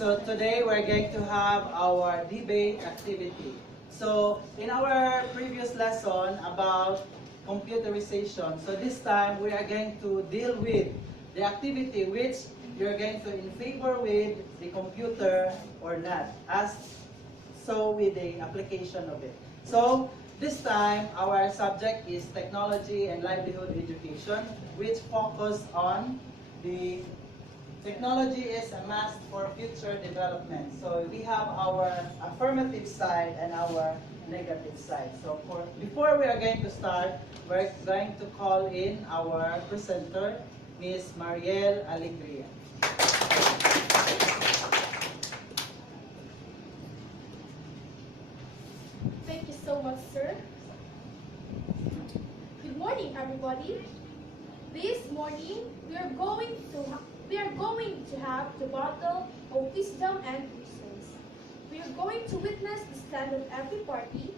So today we're going to have our debate activity. So in our previous lesson about computerization, so this time we are going to deal with the activity which you're going to in favor with the computer or not, as so with the application of it. So this time our subject is technology and livelihood education, which focus on the technology is a must for future development. So we have our affirmative side and our negative side. So before we are going to start, we're going to call in our presenter, Ms. Mariel Alegria. Thank you so much, sir. Good morning, everybody. This morning, we are going to have the battle of wisdom and reasons. We are going to witness the stand of every party.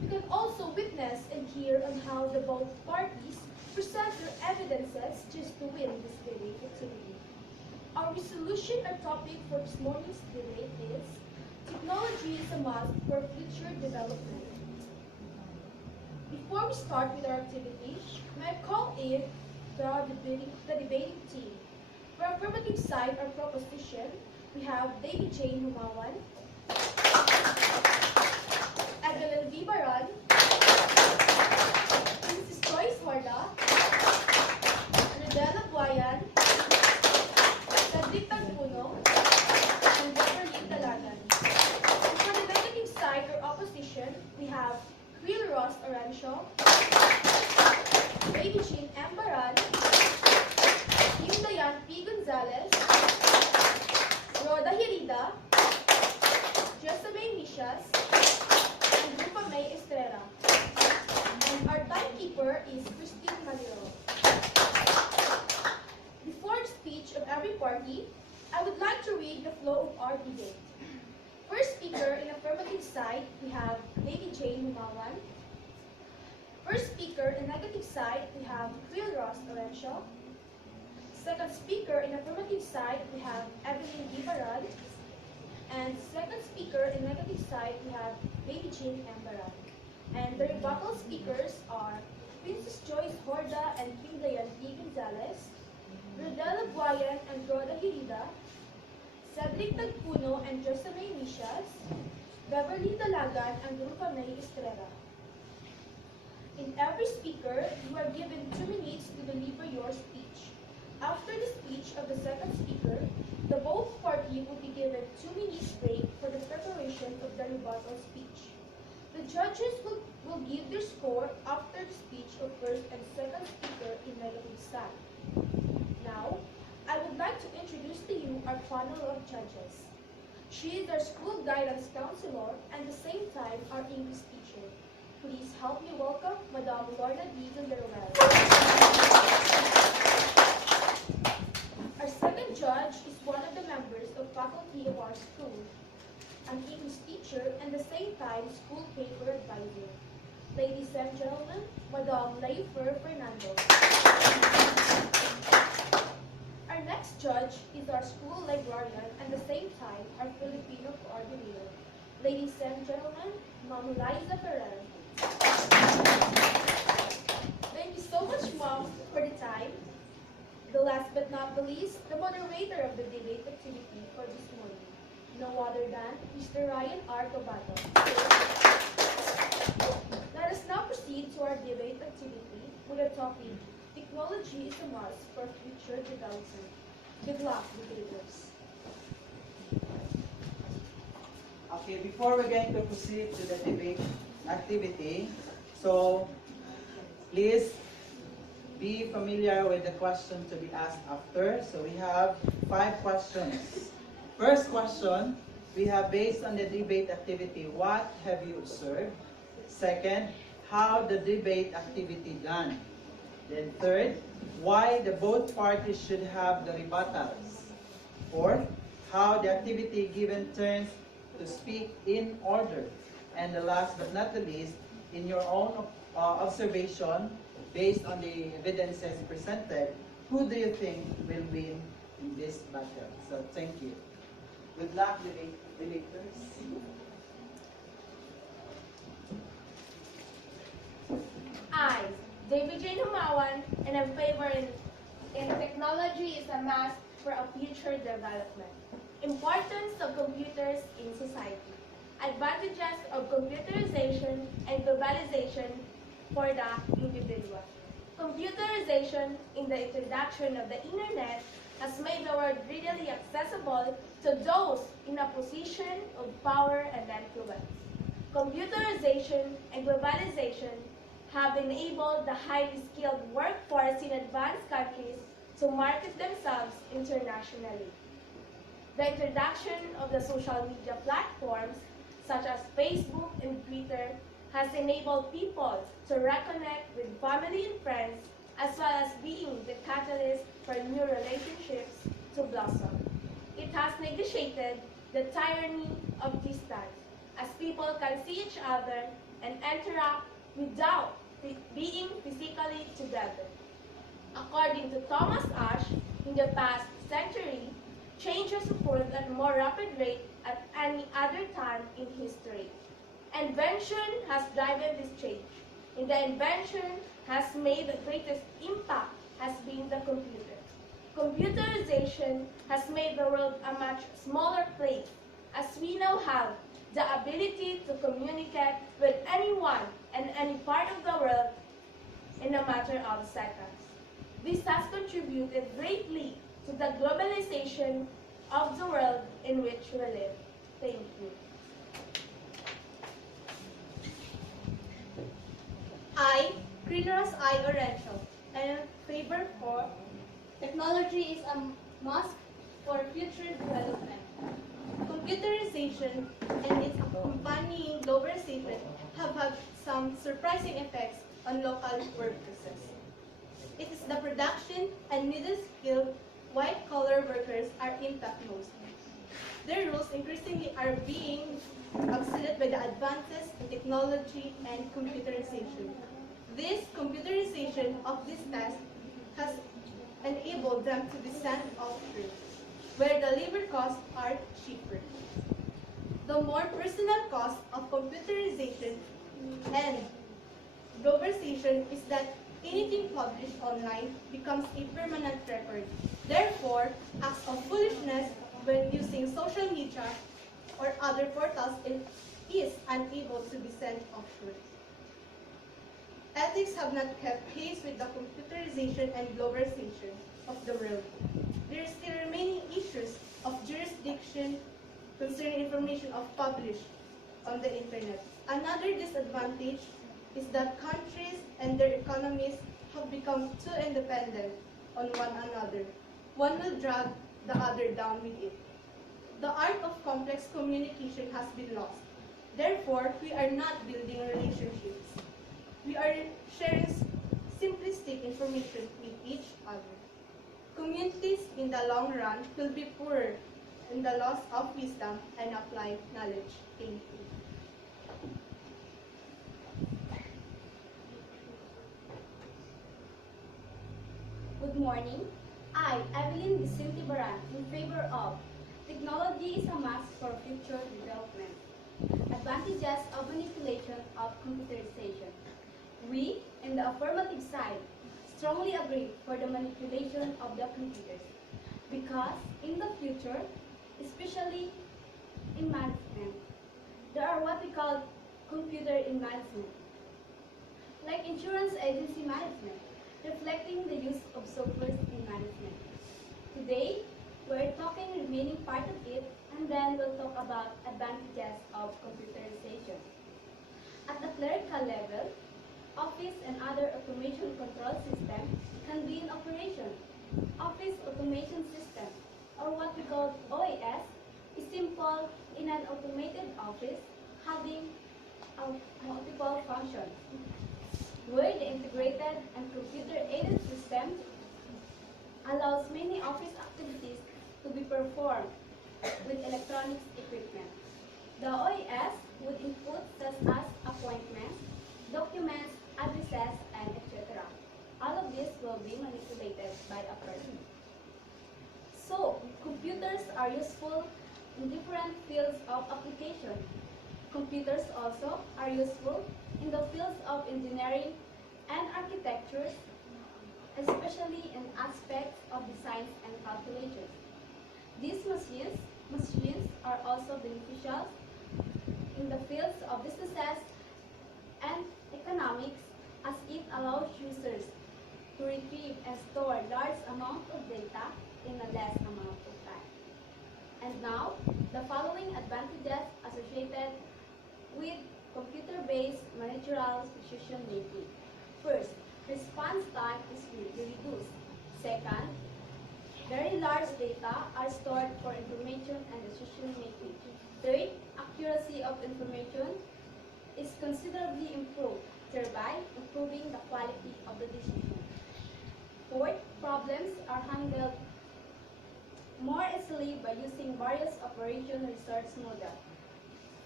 We can also witness and hear on how the both parties present their evidences just to win this debate activity. Our resolution or topic for this morning's debate is technology is a must for future development. Before we start with our activity, may I call in the debating team. For affirmative side or proposition, we have David J. Humawan, Evelyn V. Baran, Mrs. Joyce Horda, Rodela Guayan, Cedric Tagpuno, and Beverly Dalagan. And for the negative side or opposition, we have Will Ross Orancio, Lady Jean M. Baran, Dayan P. Gonzalez, Rhoda Hirida, Jessamine Mishas, and Rupa May Estrella. And our timekeeper is Christine Maliro. Before the speech of every party, I would like to read the flow of our debate. First speaker in affirmative side, we have Lady Jane Humawan. First speaker in negative side, we have Will Ross Orencio. Second speaker in affirmative side, we have Evelyn D. Baran. And second speaker in negative side, we have Lady Jean M. Baran. And the rebuttal speakers are Princess Joyce Horda and Kim Dayan P. Gonzalez, Rodela Guayan and Rhoda Hirida, Cedric Tagpuno and Jessamine Mishas, Beverly Dalagan and Rupa May Estrella. In every speaker, you are given 2 minutes to deliver your speech. After the speech of the second speaker, the both parties will be given 2 minutes break for the preparation of the rebuttal speech. The judges will give their score after the speech of first and second speaker in negative side. Now, I would like to introduce to you our panel of judges. She is our school guidance counselor and at the same time our English teacher. Please help me welcome Madame Lorna D. Villarreal. Our second judge is one of the members of faculty of our school, an English teacher and at the same time school paper advisor. Ladies and gentlemen, Madame Laifer Fernando. Our next judge is our school librarian and at the same time our Filipino coordinator. Ladies and gentlemen, Ma'am Liza Ferrer. Thank you so much, Mom, for the time. The last but not the least, the moderator of the debate activity for this morning, no other than Mr. Ryan R. Gabato. Let us now proceed to our debate activity with the topic, technology is a must for future development. Good luck, debaters. Okay, before we're going to proceed to the debate activity, so please be familiar with the question to be asked after. So we have 5 questions. First question, we have based on the debate activity, what have you observed? Second, how the debate activity done? Then third, why the both parties should have the rebuttals? Fourth, how the activity given turns to speak in order. And the last but not the least, in your own observation, based on the evidences presented, who do you think will win in this battle? So thank you. Good luck, debaters. I, David Jane Humawan, and I'm favoring in technology is a must for a future development. Importance of computers in society. Advantages of computerization and globalization for the individual. Computerization in the introduction of the internet has made the world readily accessible to those in a position of power and influence. Computerization and globalization have enabled the highly skilled workforce in advanced countries to market themselves internationally. The introduction of the social media platforms such as Facebook and Twitter has enabled people to reconnect with family and friends as well as being the catalyst for new relationships to blossom. It has negotiated the tyranny of distance as people can see each other and interact without being physically together. According to Thomas Ashe, in the past century, change has occurred at a more rapid rate at any other time in history. Invention has driven this change, and the invention has made the greatest impact has been the computer. Computerization has made the world a much smaller place, as we now have the ability to communicate with anyone in any part of the world in a matter of seconds. This has contributed greatly to the globalization of the world in which we live. Thank you. I, Greenross I. Orencio, am in favor for technology is a must for future development. Computerization and its accompanying globalization have had some surprising effects on local workplaces. It is the production and middle-skilled white-collar workers are impacted most. Their roles increasingly are being obsolete by the advances in technology and computerization. This computerization of this task has enabled them to be sent offshore, where the labor costs are cheaper. The more personal cost of computerization and globalization is that anything published online becomes a permanent record. Therefore, acts of foolishness when using social media or other portals is unable to be sent offshore. Ethics have not kept pace with the computerization and globalization of the world. There are still remaining issues of jurisdiction concerning information of published on the internet. Another disadvantage is that countries and their economies have become too independent on one another. One will drag the other down with it. The art of complex communication has been lost. Therefore, we are not building relationships. We are sharing simplistic information with each other. Communities in the long run will be poorer in the loss of wisdom and applied knowledge. Thank you. Good morning. I, Evelyn Vicente Baran, in favor of technology is a must for future development. Advantages of manipulation of computerization. We, in the affirmative side, strongly agree for the manipulation of the computers because in the future, especially in management, there are what we call computer in management, like insurance agency management, reflecting the use of software in management. Today, we're talking the remaining part of it, and then we'll talk about advantages of computerization. At the clerical level, office and other automation control systems can be in operation. Office automation system, or what we call OAS, is simple in an automated office having multiple functions, where the integrated and computer-aided system allows many office activities to be performed with electronics equipment. The OAS would input such as appointments, documents, addresses, and etc. All of this will be manipulated by a person. So, computers are useful in different fields of application. Computers also are useful in the fields of engineering and architecture, especially in aspects of design and calculation. These machines are also beneficial in the fields of businesses and economics, as it allows users to retrieve and store large amounts of data in a less amount of time. And now, the following advantages associated with computer-based managerial decision making. First, response time is greatly reduced. Second, very large data are stored for information and decision making. Third, accuracy of information is considerably improved, thereby improving the quality of the decision. Fourth, problems are handled more easily by using various operation research models.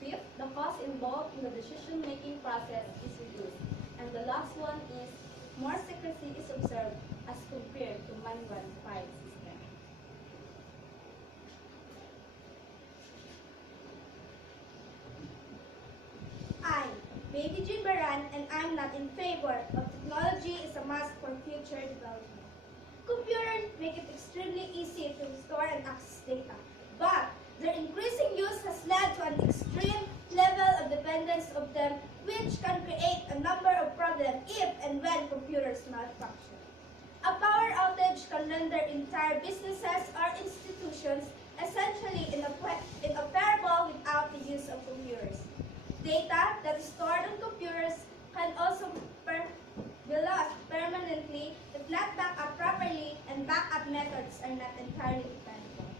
Fifth, the cost involved in the decision-making process is reduced. And the last one is more secrecy is observed as compared to manual file system. I, Baby Jean Baran, and I'm not in favor of technology is a must for future development. Computers make it extremely easy to store and access data, but their increasing use has led to an extreme level of dependence of them, which can create a number of problems if and when computers malfunction. A power outage can render entire businesses or institutions essentially inoperable without the use of computers. Data that is stored on computers can also be lost permanently if not backed up properly, and backup methods are not entirely dependable.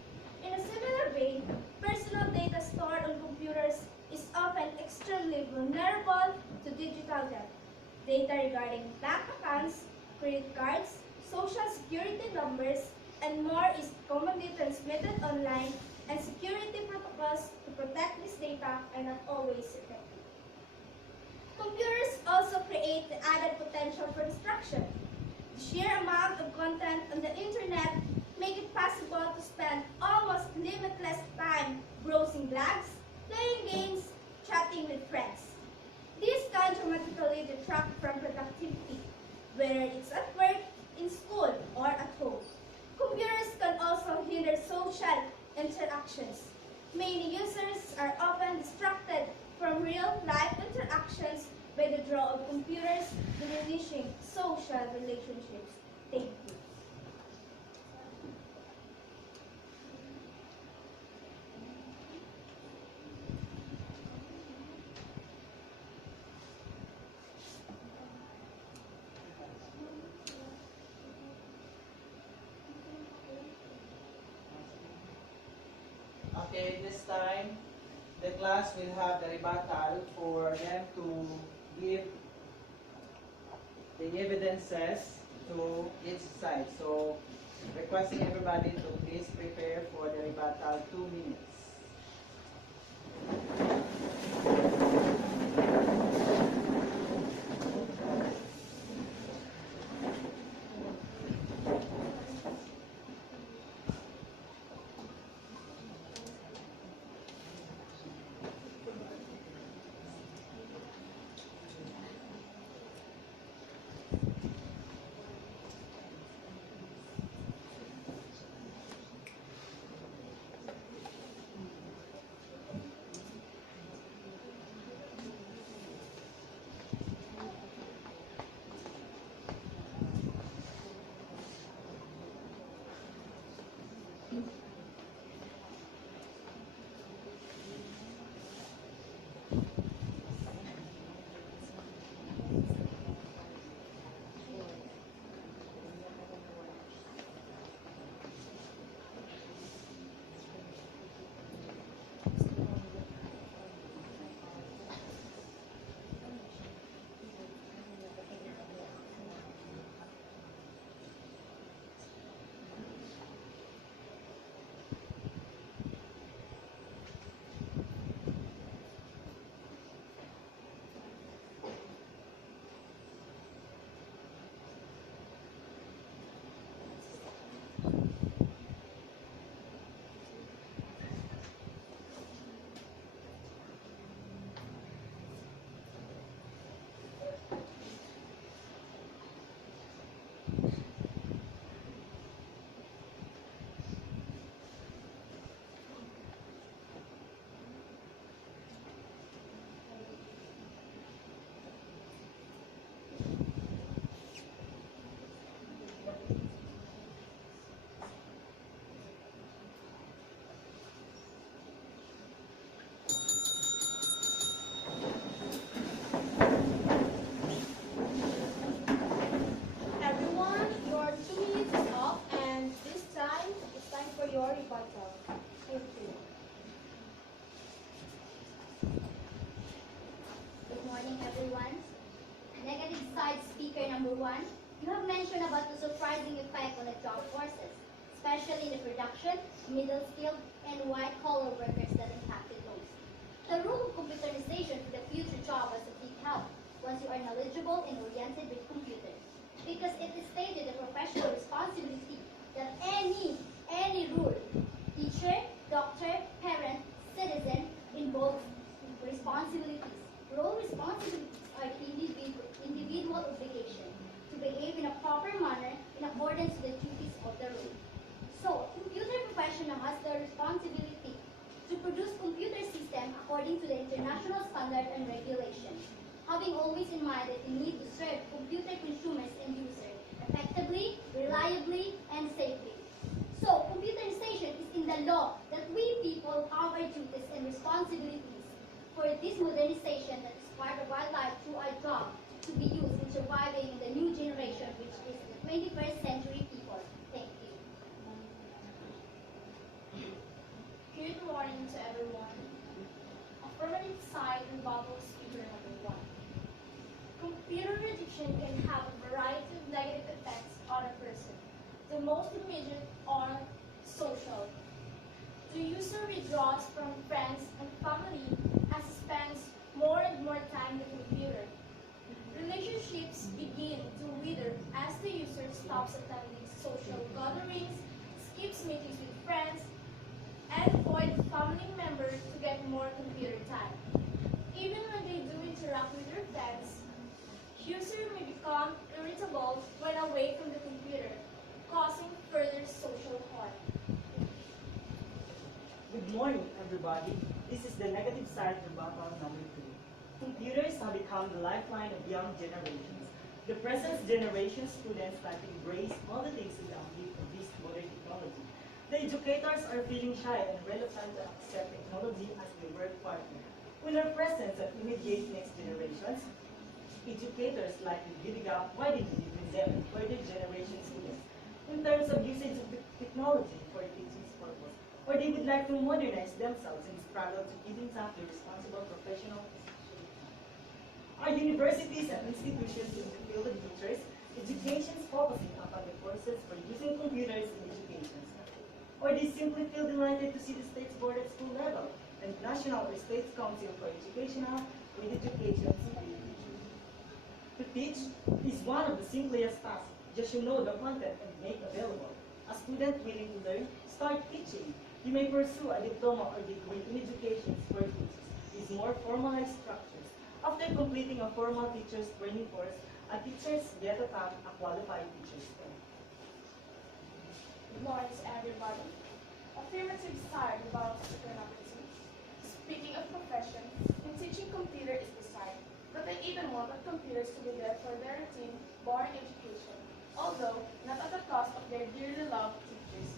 In a similar vein, personal data stored on computers is often extremely vulnerable to digital theft. Data regarding bank accounts, credit cards, social security numbers, and more is commonly transmitted online, and security protocols to protect this data are not always effective. Computers also create the added potential for distraction. The sheer amount of content on the internet make it possible to spend almost limitless time browsing blogs, playing games, chatting with friends. This can dramatically detract from productivity, whether it's at work, in school, or at home. Computers can also hinder social interactions. Many users are often distracted from real-life interactions by the draw of computers, diminishing social relationships. Thank you. Okay, this time the class will have the rebuttal for them to give the evidences to each side. So, requesting everybody to please prepare for the rebuttal 2 minutes. information about the surprising effect on the job forces, especially in the production, middle-skilled, and white-collar workers that impacted most. The role of computerization for the future job was a big help once you are knowledgeable and oriented with computers, because it is stated a professional responsibility that any rule, teacher, doctor, parent, citizen, involves responsibilities. Role responsibilities are individual obligation to behave in a proper manner in accordance with the duties of the role. So, computer professional has the responsibility to produce computer system according to the international standard and regulation, having always in mind that they need to serve computer consumers and users effectively, reliably, and safely. So, computerization is in the law that we people have our duties and responsibilities for this modernization that is part of our life through our job to be used in surviving in the new generation, which is the 21st century people. Thank you. Good morning to everyone. Affirmative side rebuttal speaker number 1. Computer addiction can have a variety of negative effects on a person. The most immediate are social. The user withdraws from friends and family as he spends more and more time with the computer. Relationships begin to wither as the user stops attending social gatherings, skips meetings with friends, and avoids family members to get more computer time. Even when they do interact with their friends, user may become irritable when away from the computer, causing further social harm. Good morning, everybody. This is the negative side rebuttal number 2. Computers have become the lifeline of young generations. The present generation students like to embrace all the things that are of this modern technology. The educators are feeling shy and reluctant to accept technology as their work partner. With our presence of immediate next generations, educators like to give a gap widening between them and further generation students in terms of usage of the technology for teaching purpose, or they would like to modernize themselves and struggle to keep intact their responsible professional position. Our universities and institutions in the field of teachers, education is focusing upon the courses for using computers in education. Or they simply feel delighted to see the state's board at school level and National or State's Council for Educational with education. To teach is one of the simplest tasks. Just you know the content and make available. A student willing to learn, start teaching. You may pursue a diploma or degree in education for teachers. These more formalized structures. After completing a formal teacher's training course, a teachers get a qualified teacher's training. Good morning to everybody. Affirmative side about speaker number 2. Speaking of profession, in teaching computer is the side, but I even wanted computers to be there for their routine, boring education, although not at the cost of their dearly loved teachers.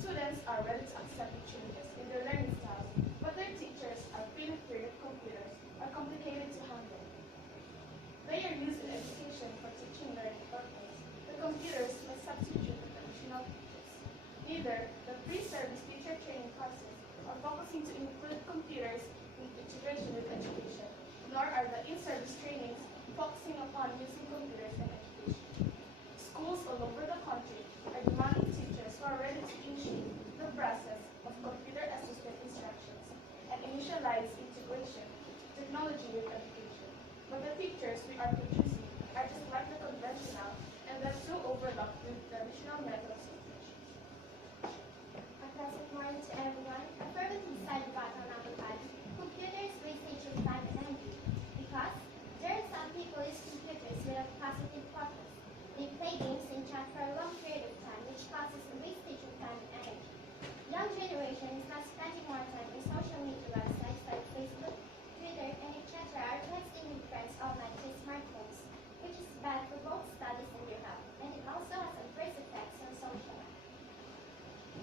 Students are ready to accept the changes in their learning styles, but their teachers are feeling fear that computers are complicated to handle. They are used in education for teaching learning purposes. The computers may substitute the traditional teachers. Neither the pre-service teacher training courses are focusing to include computers in integration with education, nor are the in-service trainings focusing upon using computers in education. Schools all over the country are demanding teachers who are ready to initiate the process of computer-assisted instructions and initialize integration of technology with education. But the teachers we are producing are just like the conventional and they're so overlooked with traditional methods of teaching. A pleasant morning to everyone. Affirmative side rebuttal number 5. Computers wastage of time and energy because there are some people use computers without positive purpose. They play games and chat for a long period of time, which causes a wastage of time and energy. Young generation is not spending more time on social media websites like Facebook, Twitter, and etc. are texting with friends online through smartphones, which is bad for both studies and your health, and it also has adverse effects on social life.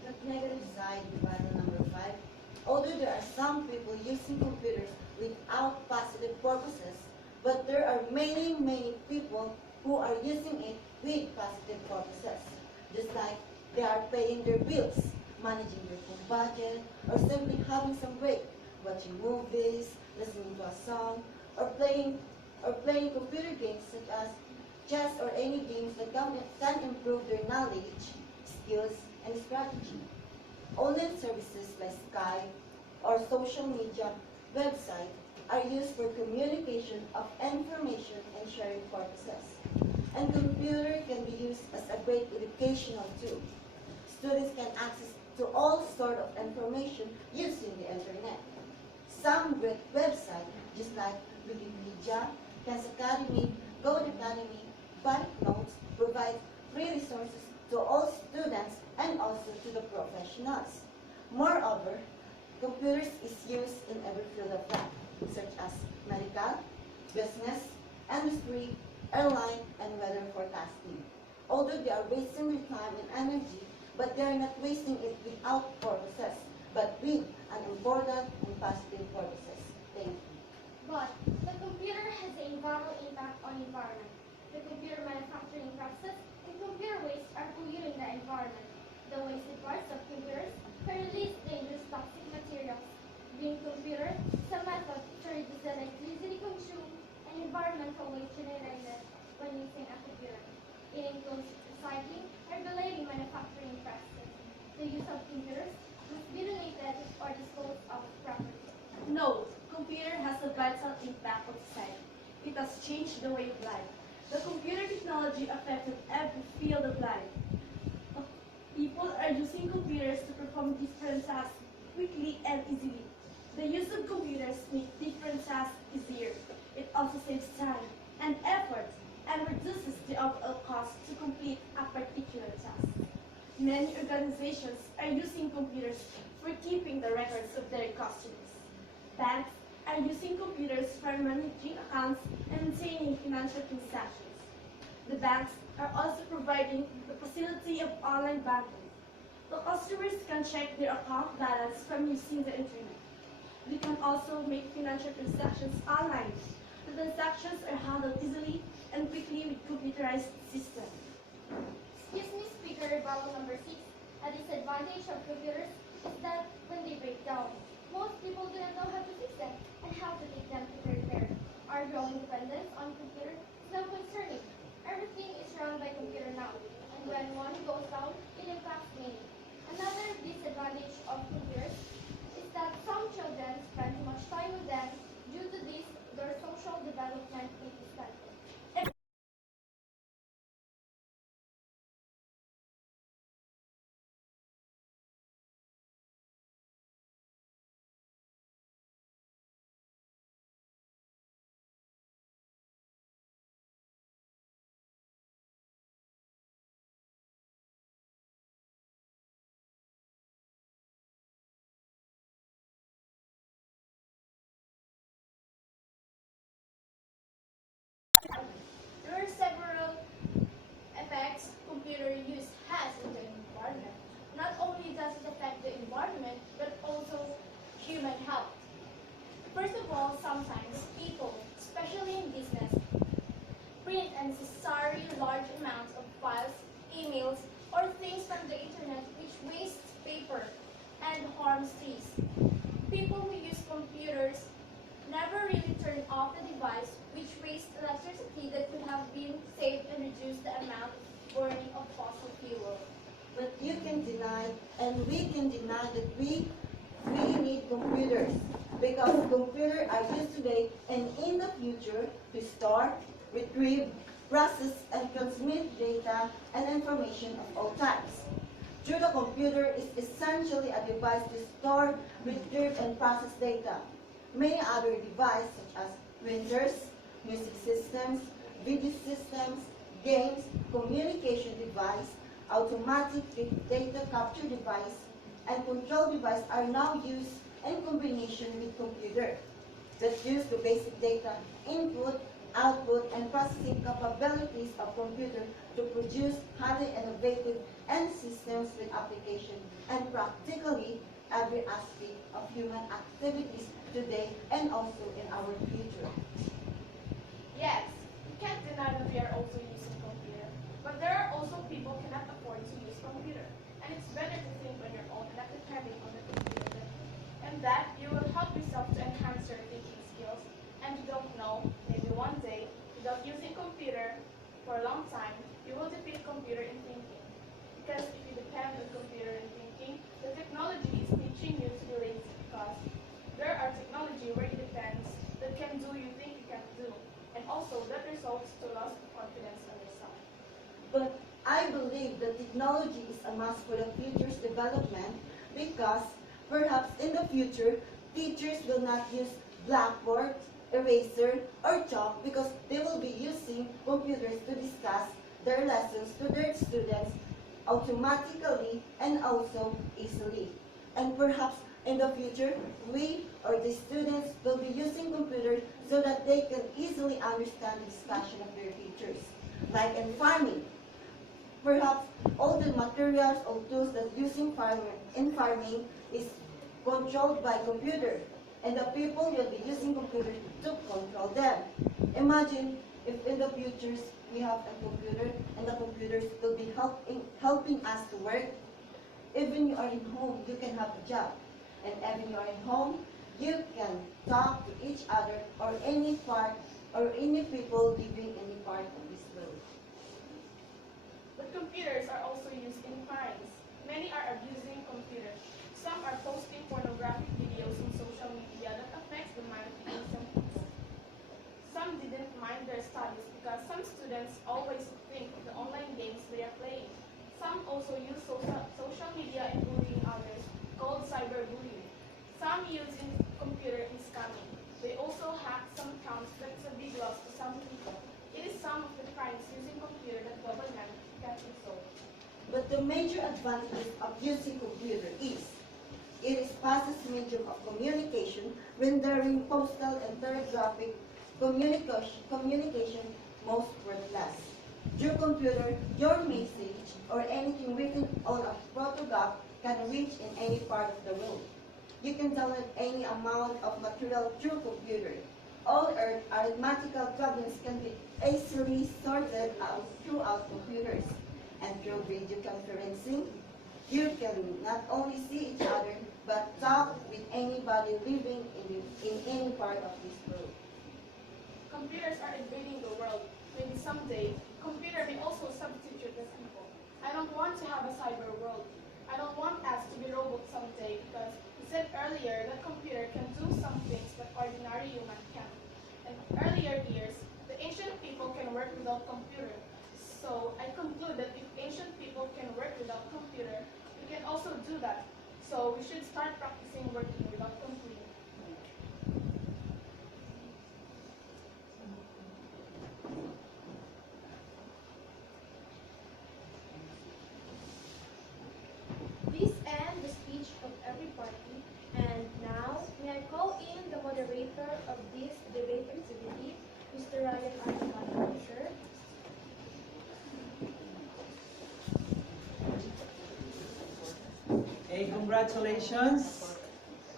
The negative side, rebuttal number 5. Although there are some people using computers without positive purposes, but there are many people who are using it with positive purposes. Just like they are paying their bills, managing their food budget, or simply having some break, watching movies, listening to a song, or playing computer games such as chess, or any games that can improve their knowledge, skills, and strategy. Online services like Skype or social media websites are used for communication of information and sharing purposes. And computer can be used as a great educational tool. Students can access to all sort of information using the internet. Some great websites, just like Wikipedia, Khan's Academy, Code Academy, BankNotes, provide free resources to all students and also to the professionals. Moreover, computers is used in every field of life, such as medical, business, industry, airline, and weather forecasting. Although they are wasting their time and energy, but they are not wasting it without purposes, but with an important and positive purposes. Thank you. But the computer has a vital impact on environment. The computer manufacturing process and computer waste are polluting the environment. The wasted parts of computers can release dangerous toxic materials. Being computer is a method to reduce the electricity consumed and environmental waste generated when using a computer. It includes recycling and related manufacturing processes. The use of computers must be donated or disposed of properly. No, computer has a vital impact on society. It has changed the way of life. The computer technology affected every field of life. People are using computers to perform different tasks quickly and easily. The use of computers makes different tasks easier. It also saves time and effort and reduces the overall cost to complete a particular task. Many organizations are using computers for keeping the records of their customers. Banks are using computers for managing accounts and maintaining financial transactions. The banks are also providing the facility of online banking. The customers can check their account balance from using the internet. They can also make financial transactions online. The transactions are handled easily and quickly with computerized systems. Excuse me, speaker rebuttal number 6. A disadvantage of computers is that when they break down, most people do not know how to fix them and how to take them to be repaired. Our growing dependence on computers is now concerning. Everything is run by computer now, and when one goes down, it impacts many. Another disadvantage of computers is that some children spend too much time with them. Due to this, their social development is stunted. There are several effects computer use has on the environment. Not only does it affect the environment, but also human health. First of all, sometimes people, especially in business, print unnecessary large amounts of files, emails, or things from the internet which wastes paper and harms trees. People who use computers never really turn off the device, which wastes electricity that could have been saved and reduce the amount of burning of fossil fuel. But you can deny, and we can deny that we really need computers because computers are used today and in the future to store, retrieve, process, and transmit data and information of all types. Through the computer is essentially a device to store, retrieve, and process data. Many other devices such as printers, music systems, video systems, games, communication device, automatic data capture device, and control device are now used in combination with computer that use the basic data input, output, and processing capabilities of computer to produce highly innovative end systems with application and practically every aspect of human activities today and also in our future. Yes, we can't deny that we are also using computer, but there are also people who cannot afford to use computer, and it's better to think on your own and not depending on the computer. And that you will help yourself to enhance your thinking skills, and you don't know, maybe one day, without using computer for technology is a must for the future's development because perhaps in the future, teachers will not use blackboard, eraser, or chalk because they will be using computers to discuss their lessons to their students automatically and also easily. And perhaps in the future, we or the students will be using computers so that they can easily understand the discussion of their teachers. Like in farming, perhaps all the materials or tools that using in farming is controlled by computer, and the people will be using computers to control them. Imagine if in the future we have a computer and the computers will be helping us to work. Even you are in home, you can have a job. And even you are in home, you can talk to each other or any part or any people living in any part of this world. But computers are also used in crimes. Many are abusing computers. Some are posting pornographic videos on social media that affects the mind of the innocent people. Some didn't mind their studies because some students always think of the online games they are playing. Some also use social media in bullying others, called cyberbullying. Some use computer in scamming. They also hack some accounts that is a big loss to some people. It is some of the crimes using computer that government can solve. But the major advantage of using computer is it is fastest medium of communication, rendering postal and telegraphic communication most worthless. Through computer, your message or anything written on a photograph can reach in any part of the world. You can download any amount of material through computer. All arithmetical problems can be easily sorted out throughout computers. And through video conferencing, you can not only see each other, but talk with anybody living in any part of this world. Computers are invading the world. Maybe someday, computer may also substitute the people. I don't want to have a cyber world. I don't want us to be robots someday because you said earlier that computer can do some things that ordinary human can. In earlier years, the ancient people can work without computer. So I conclude that if ancient people can work without computer, we can also do that. So we should start practicing working without computer. This ends the speech of every party, and now may I call in the moderator of this debate activity, Mr. Ryan Armando, sir. Okay, congratulations.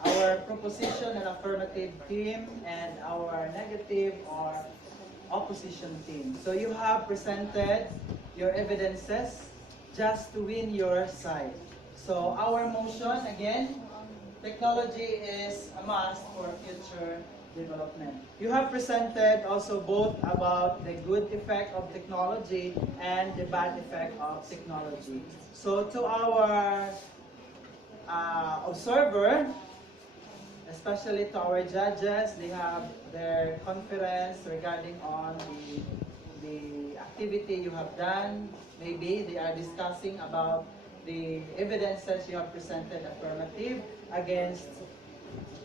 Our proposition and affirmative team and our negative or opposition team. So you have presented your evidences just to win your side. So our motion, again, technology is a must for future development. You have presented also both about the good effect of technology and the bad effect of technology. So to our observer, especially to our judges, they have their confidence regarding on the activity you have done. Maybe they are discussing about the evidences you have presented affirmative against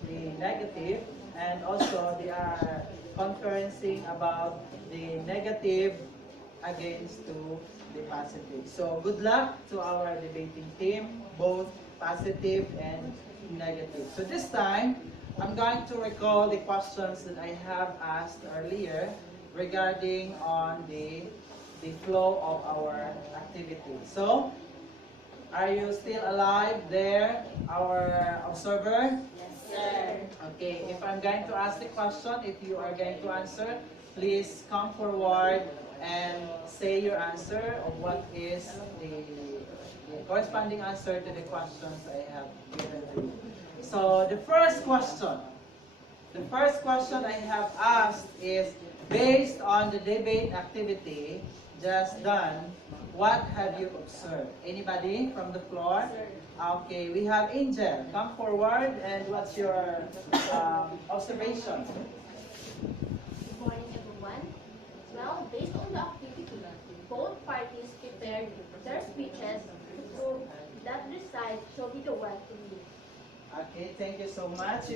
the negative, and also they are conferencing about the negative against to the positive. So good luck to our debating team, both positive and negative. So this time, I'm going to recall the questions that I have asked earlier regarding on the flow of our activity. So, are you still alive there, our observer? Yes, sir. Okay, if I'm going to ask the question, if you are going to answer, please come forward and say your answer of what is the corresponding answer to the questions I have given to you. So the first question I have asked is, based on the debate activity just done, what have you observed? Anybody from the floor? Okay, we have Angel. Come forward, and what's your observation? Good morning, everyone. Well, based on the activity, both parties prepared their speeches to prove that their side shall be the one to win. Okay, thank you so much.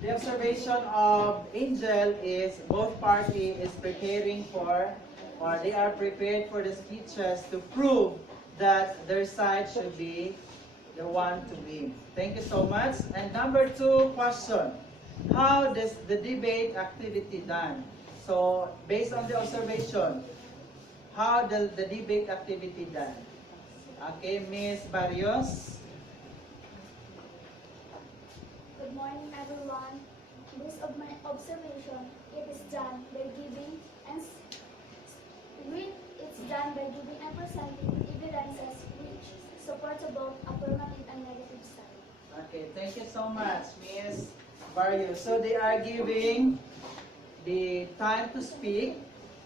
The observation of Angel is both party is preparing for, or they are prepared for the speeches to prove that their side should be the one to win. Thank you so much. And number 2 question. How does the debate activity done? So, based on the observation, how does the debate activity done? Okay, Miss Barrios. Good morning, everyone. Based on my observation, it is done by giving and presenting evidences which supports both affirmative and negative side. Okay, thank you so much, Miss Barrios. So they are giving the time to speak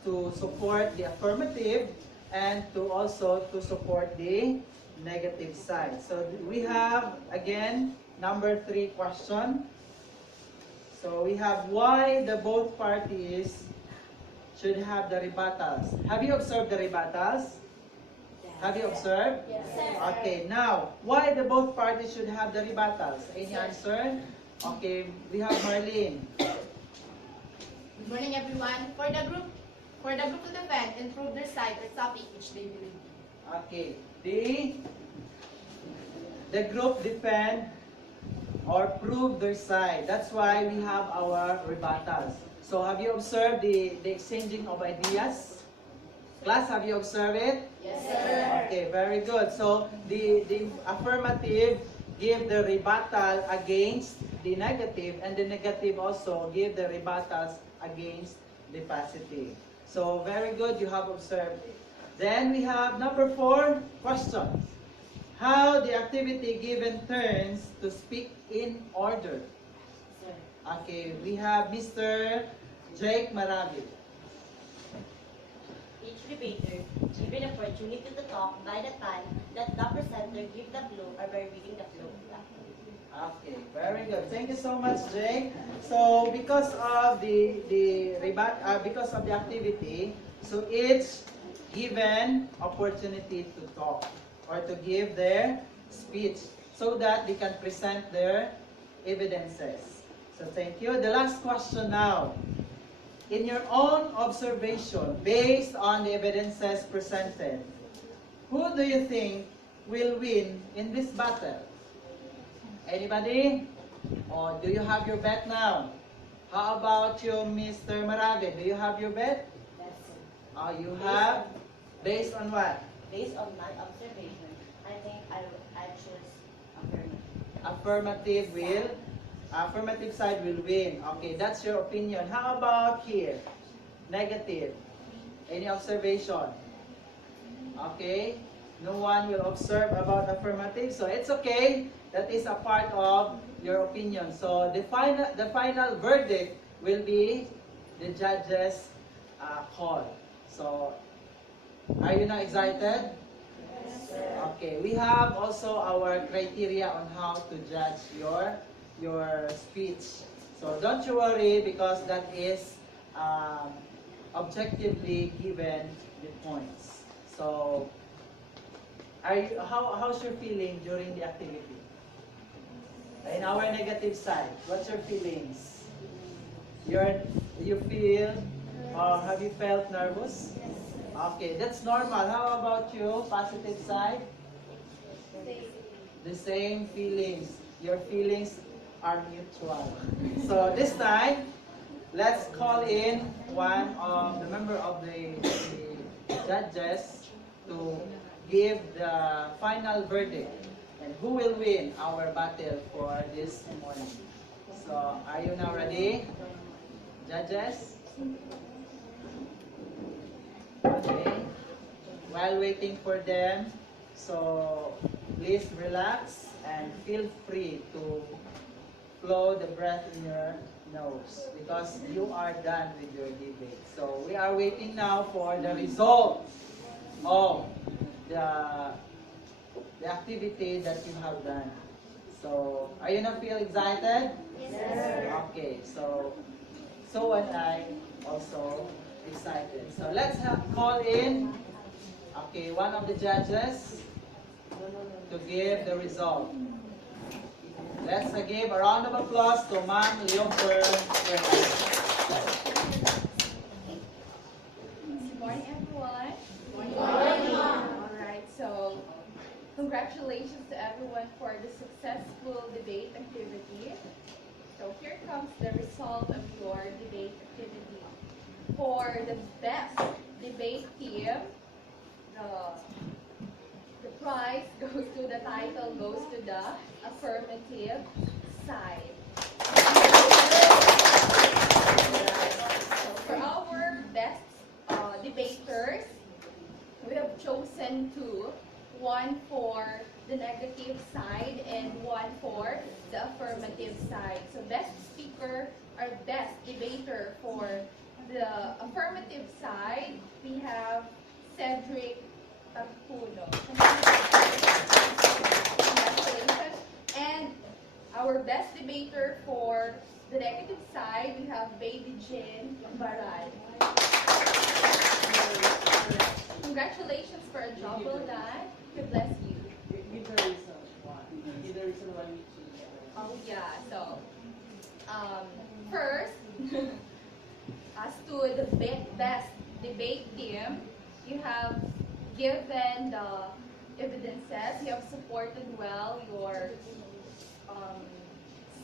to support the affirmative and to also to support the negative side. So we have again number 3 question. So we have why the both parties should have the rebuttals. Have you observed the rebuttals? Have you observed? Yes, sir. Okay, now why the both parties should have the rebuttals? Any answer? Okay, we have Marlene. Good morning, everyone. For the group to defend and prove their side or topic which they believe. Okay, the group defend or prove their side. That's why we have our rebuttals. So have you observed the exchanging of ideas? Class, have you observed it? Yes, sir. Okay, very good. So the affirmative give the rebuttal against the negative, and the negative also give the rebuttals against the positive. So very good, you have observed. Then we have number 4 question. How the activity given turns to speak in order. Okay, we have Mr. Jake Maravi. Each debater given opportunity to talk by the time that the presenter give the flow or by reading the flow. Okay, very good. Thank you so much, Jake. So because of because of the activity, so each given opportunity to talk or to give their speech so that they can present their evidences. So thank you. The last question now. In your own observation, based on the evidences presented, who do you think will win in this battle? Anybody? Or do you have your bet now? How about you, Mr. Marave? Do you have your bet? Yes, sir. You have? Based on what? Based on my observation, I think I choose Affirmative affirmative. will? Affirmative side will win. Okay, that's your opinion. How about here? Negative. Any observation? Okay. No one will observe about affirmative, so it's okay. That is a part of your opinion. So the final verdict will be the judge's call. So are you now excited? Yes, sir. Okay, we have also our criteria on how to judge your speech. So don't you worry because that is objectively given the points. So how's your feeling during the activity? In our negative side, what's your feelings? You feel have you felt nervous? Okay, that's normal. How about you? Positive side? The same feelings. Your feelings are mutual. So this time, let's call in one of the member of the judges to give the final verdict and who will win our battle for this morning. So are you now ready? Judges? Okay. While waiting for them, so please relax and feel free to blow the breath in your nose because you are done with your debate. So we are waiting now for the result of the activity that you have done. So are you not feel excited? Yes, sir. Okay, so and I also excited. So let's call in Okay, one of the judges to give the result. Let's give a round of applause to Ma'am Leoper. Good morning, everyone. Good morning. All right, so congratulations to everyone for the successful debate activity. So here comes the result of your debate activity. For the best debate team, the prize goes to, the title goes to the affirmative side. So for our best debaters, we have chosen two, one for the negative side and one for the affirmative side. So best speaker or best debater for the affirmative side, we have Cedric Pagpuno. Congratulations. And our best debater for the negative side, we have Baby Jane Baral. Congratulations for a job well done. God bless you. Give the reason why. Give the reason why we choose. Oh yeah, so first, as to the best debate team, you have given the evidences, you have supported well your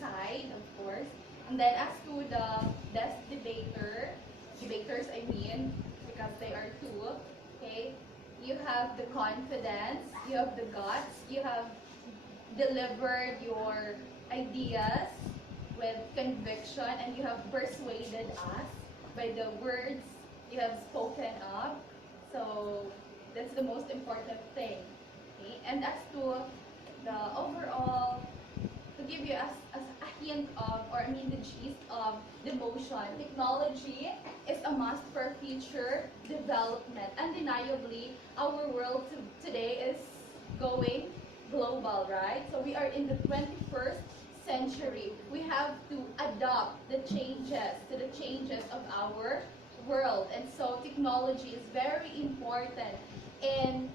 side, of course. And then as to the best debaters I mean, because they are two, okay, you have the confidence, you have the guts, you have delivered your ideas with conviction, and you have persuaded us by the words you have spoken up. So that's the most important thing. Okay? And as to the overall, to give you a hint of, or I mean the gist of the motion, technology is a must for future development. Undeniably, our world today is going global, right? So we are in the 21st century. We have to adapt the changes of our world. And so technology is very important in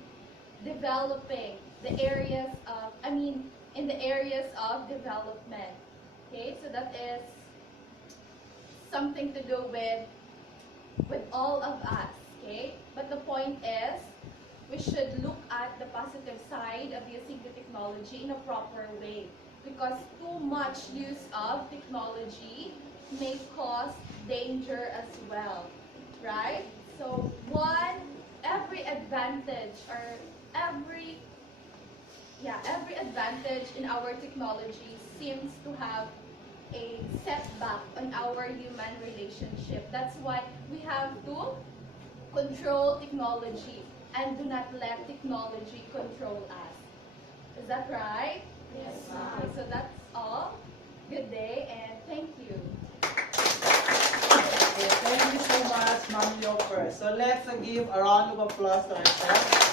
developing the areas of, in the areas of development. Okay, so that is something to do with all of us, okay? But the point is, we should look at the positive side of using the technology in a proper way, because too much use of technology may cause danger as well, right? So every advantage in our technology seems to have a setback on our human relationship. That's why we have to control technology and do not let technology control us. Is that right? Yes, Okay, so that's all. Good day and thank you. Okay, thank you so much, Ma'am Leoper. So let's give a round of applause to ourselves.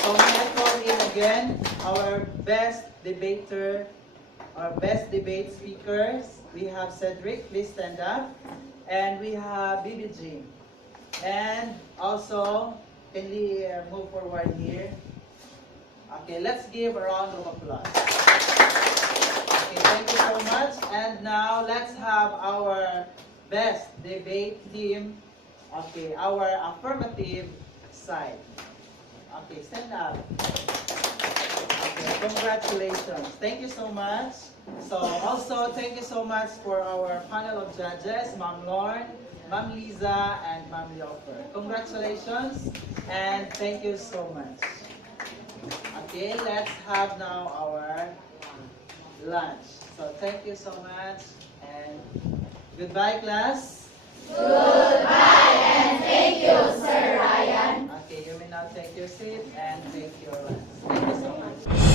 So may I call in again our best debater, our best debate speakers. We have Cedric, please stand up. And we have Bibi Jean. And also, can we move forward here? Okay, let's give a round of applause. Okay, thank you so much. And now let's have our best debate team. Okay, our affirmative side. Okay, stand up. Okay, congratulations. Thank you so much. So also thank you so much for our panel of judges, Ma'am Lorne, Ma'am Liza, and Ma'am Leoper. Congratulations and thank you so much. Okay, let's have now our lunch. So thank you so much and goodbye, class. Goodbye and thank you, Sir Ryan. Okay, you may now take your seat and take your lunch. Thank you so much.